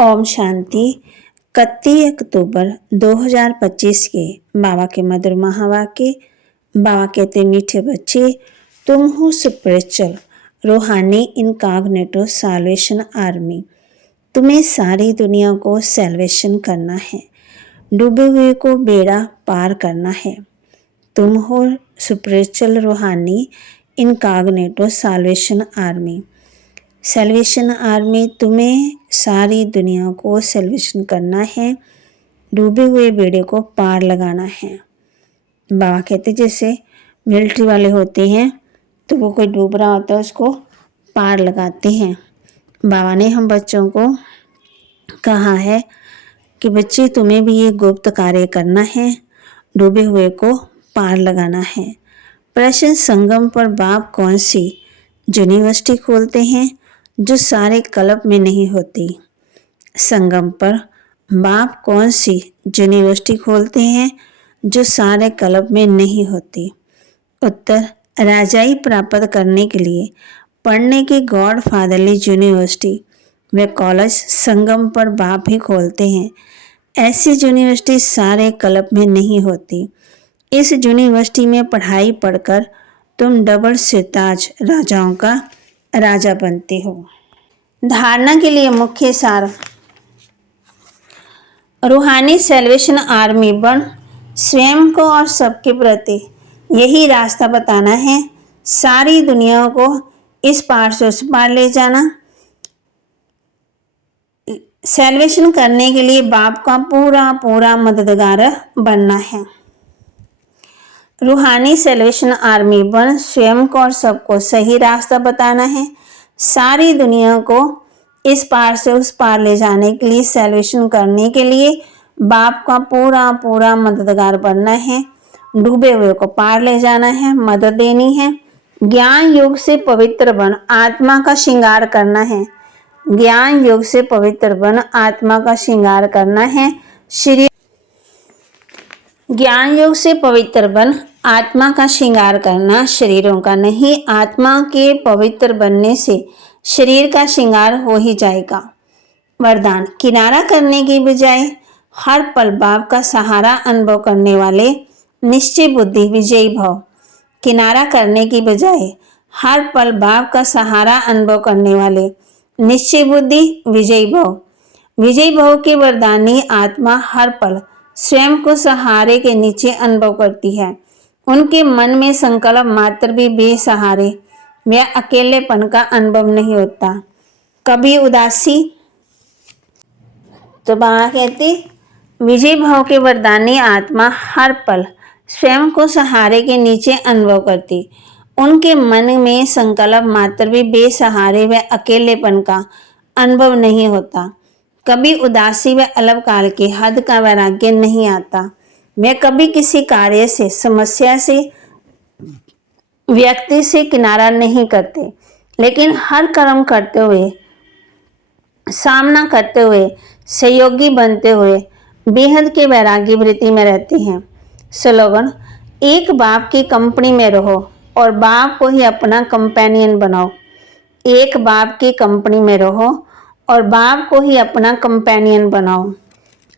ओम शांति। 31 अक्टूबर 2025 के बाबा के मधुर महावाक्य। बाबा कहते मीठे बच्चे, तुम हो स्पिरिचुअल रूहानी इनकॉग्निटो साल्वेशन आर्मी। तुम्हें सारी दुनिया को सैल्वेशन करना है, डूबे हुए को बेड़ा पार करना है। तुम हो स्पिरिचुअल रूहानी incognito Salvation Army. Salvation army, तुम्हें सारी दुनिया को सैल्वेशन करना है, डूबे हुए बेड़े को पार लगाना है। बाबा कहते जैसे मिलिट्री वाले होते हैं तो वो कोई डूब रहा होता है उसको पार लगाते हैं। बाबा ने हम बच्चों को कहा है कि बच्चे तुम्हें भी ये गुप्त कार्य करना है, डूबे हुए को पार लगाना है। प्रश्न संगम पर बाप कौन सी यूनिवर्सिटी खोलते हैं जो सारे कल्प में नहीं होती? संगम पर बाप कौन सी यूनिवर्सिटी खोलते हैं जो सारे कल्प में नहीं होती? उत्तर, राजाई प्राप्त करने के लिए पढ़ने की गॉड फादरली यूनिवर्सिटी व कॉलेज संगम पर बाप ही खोलते हैं। ऐसी यूनिवर्सिटी सारे कल्प में नहीं होती। इस यूनिवर्सिटी में पढ़ाई पढ़कर तुम डबल सिरताज राजाओं का राजा बनते हो। धारणा के लिए मुख्य सार, रूहानी सैल्वेशन आर्मी बन स्वयं को और सबके प्रति यही रास्ता बताना है, सारी दुनिया को इस पार से उस पार ले जाना। सैल्वेशन करने के लिए बाप का पूरा पूरा मददगार बनना है। रूहानी सैल्वेशन आर्मी बन स्वयं को और सबको सही रास्ता बताना है, सारी दुनिया को इस पार से उस पार ले जाने के लिए, सैल्वेशन करने के लिए बाप का पूरा पूरा मददगार बनना है, डूबे हुए को पार ले जाना है, मदद देनी है। ज्ञान योग से पवित्र बन आत्मा का श्रृंगार करना है। ज्ञान योग से पवित्र बन आत्मा का श्रृंगार करना है। शरीर ज्ञान योग से पवित्र बन आत्मा का श्रृंगार करना, शरीरों का नहीं। आत्मा के पवित्र बनने से शरीर का श्रृंगार हो ही जाएगा। वरदान, किनारा करने की बजाय हर पल बाप का सहारा अनुभव करने वाले निश्चय बुद्धि विजयी भव। किनारा करने की बजाय हर पल बाप का सहारा अनुभव करने वाले निश्चय बुद्धि विजयी भव। विजयी भव के वरदानी आत्मा हर पल स्वयं को सहारे के नीचे अनुभव करती है। उनके मन में संकल्प मात्र भी बेसहारे व अकेलेपन का अनुभव नहीं होता, कभी उदासी। तो बाबा कहते विजय भाव के वरदानी आत्मा हर पल स्वयं को सहारे के नीचे अनुभव करती, उनके मन में संकल्प मात्र भी बेसहारे व अकेलेपन का अनुभव नहीं होता, कभी उदासी व अल्पकाल के हद का वैराग्य नहीं आता। वे कभी किसी कार्य से, समस्या से, व्यक्ति से किनारा नहीं करते, लेकिन हर कर्म करते हुए, सामना करते हुए, सहयोगी बनते हुए बेहद के वैराग्य वृत्ति में रहते हैं। स्लोगन, एक बाप की कंपनी में रहो और बाप को ही अपना कंपेनियन बनाओ। एक बाप की कंपनी में रहो और बाप को ही अपना कंपेनियन बनाओ।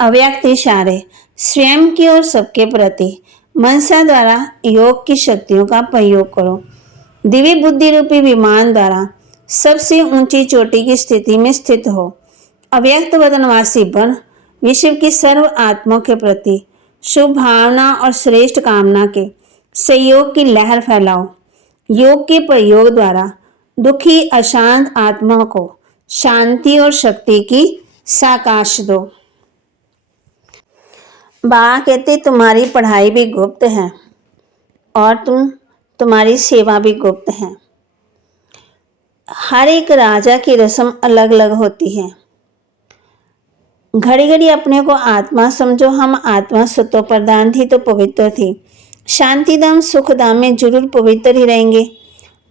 अव्यक्त इशारे, स्वयं की और सबके प्रति मनसा द्वारा योग की शक्तियों का प्रयोग करो। दिव्य बुद्धि रूपी विमान द्वारा सबसे ऊंची चोटी की स्थिति में स्थित हो। अव्यक्त वदनवासी बन विश्व की सर्व आत्माओं के प्रति शुभ भावना और श्रेष्ठ कामना के सहयोग की लहर फैलाओ। योग के प्रयोग द्वारा दुखी अशांत आत्मा को शांति और शक्ति की साकाश दो। बाबा कहते तुम्हारी पढ़ाई भी गुप्त है और तुम्हारी सेवा भी गुप्त है। हर एक राजा की रस्म अलग अलग होती है। घड़ी घड़ी अपने को आत्मा समझो, हम आत्मा सत्व प्रधान थी तो पवित्र थी, शांतिधाम सुखधाम में जरूर पवित्र ही रहेंगे।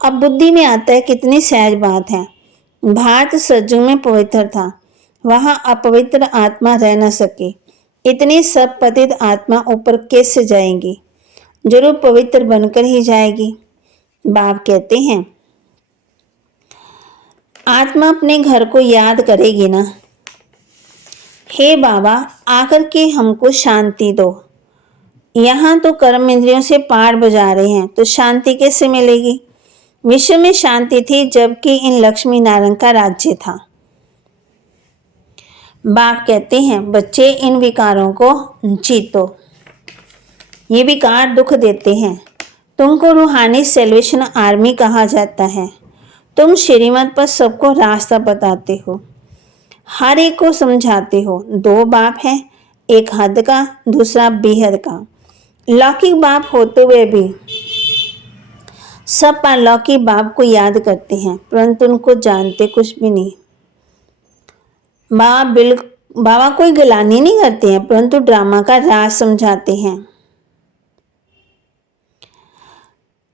अब बुद्धि में आता है कितनी सहज बात है। भारत सज्जों में पवित्र था, वहां अपवित्र आत्मा रह न सके। इतनी सब पतित आत्मा ऊपर कैसे जाएंगी, जरूर पवित्र बनकर ही जाएगी। बाप कहते हैं आत्मा अपने घर को याद करेगी ना, हे बाबा, आकर के हमको शांति दो। यहाँ तो कर्म इंद्रियों से पार बजा रहे हैं, तो शांति कैसे मिलेगी? विश्व में शांति थी जबकि इन लक्ष्मी नारायण का राज्य था। बाप कहते हैं, बच्चे इन विकारों को जीतो। ये विकार दुख देते हैं। तुमको रूहानी सेल्वेशन आर्मी कहा जाता है। तुम श्रीमत पर सबको रास्ता बताते हो, हर एक को समझाते हो। दो बाप हैं, एक हद का, दूसरा बेहद का। लौकिक बाप होते हुए भी सब पारलौकिक बाप को याद करते हैं, परंतु उनको जानते कुछ भी नहीं। बाबा कोई गिलानी नहीं करते हैं, परंतु ड्रामा का राज समझाते हैं।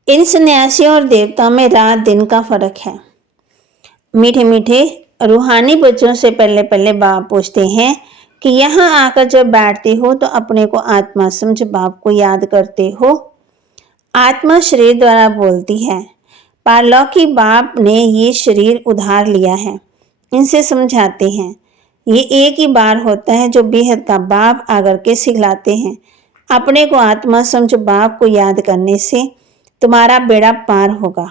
इन सन्यासियों और देवताओं में रात दिन का फर्क है। मीठे मीठे रूहानी बच्चों से पहले पहले बाप पूछते हैं कि यहाँ आकर जब बैठते हो तो अपने को आत्मा समझ बाप को याद करते हो। आत्मा शरीर द्वारा बोलती है। पारलौकिक बाप ने ये शरीर उधार लिया है, इनसे समझाते हैं। ये एक ही बार होता है जो बेहद का बाप आकर के सिखलाते हैं। अपने को आत्मा समझ बाप को याद करने से तुम्हारा बेड़ा पार होगा।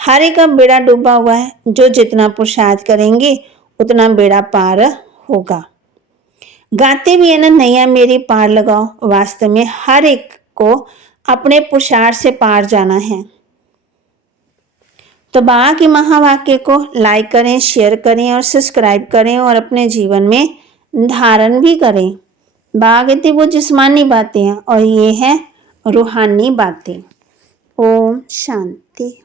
हर एक का बेड़ा डूबा हुआ है, जो जितना पुरुषार्थ करेंगे उतना बेड़ा पार होगा। गाते भी है ना, नैया मेरी पार लगाओ। वास्तव में हर एक को अपने पुरुषार्थ से पार जाना है। तो बाबा के महावाक्य को लाइक करें, शेयर करें और सब्सक्राइब करें और अपने जीवन में धारण भी करें। बाबा कहते वो जिस्मानी बातें हैं और ये है रूहानी बातें। ओम शांति।